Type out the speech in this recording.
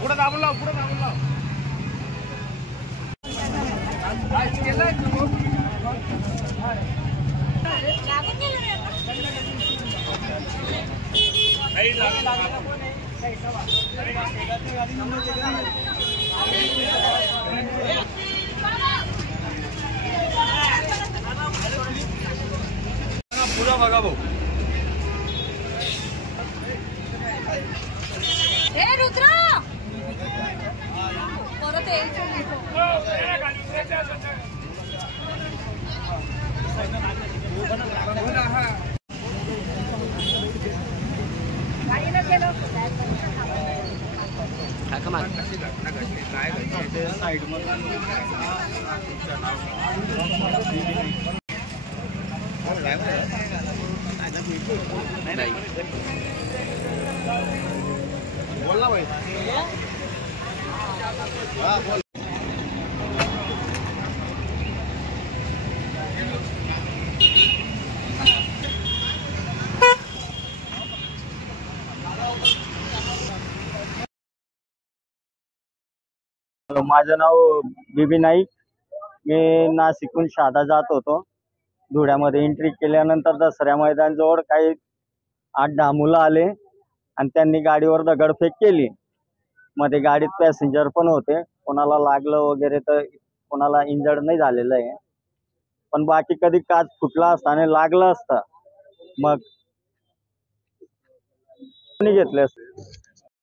पुढे दाबून लाव, पुढे दाबून लाव. पुरा बघा भाऊ. रुद्र परत बोलना भाई. हाँ बोल. माझं नाव बीबी नाईक. मी नाशिकहून शहादा जात होतो. धुळ्यामध्ये एंट्री केल्यानंतर दसऱ्या मैदान जवळ काही 8-10 मुलं आले आणि त्यांनी गाडीवर दगडफेक केली. मध्ये गाडीत पॅसेंजर पण होते. कोणाला लागलं वगैरे तर कोणाला इंजर्ड नाही झालेलं आहे. पण बाकी कधी काच फुटला असता आणि लागलं असतं मग कोणी घेतलं असतं.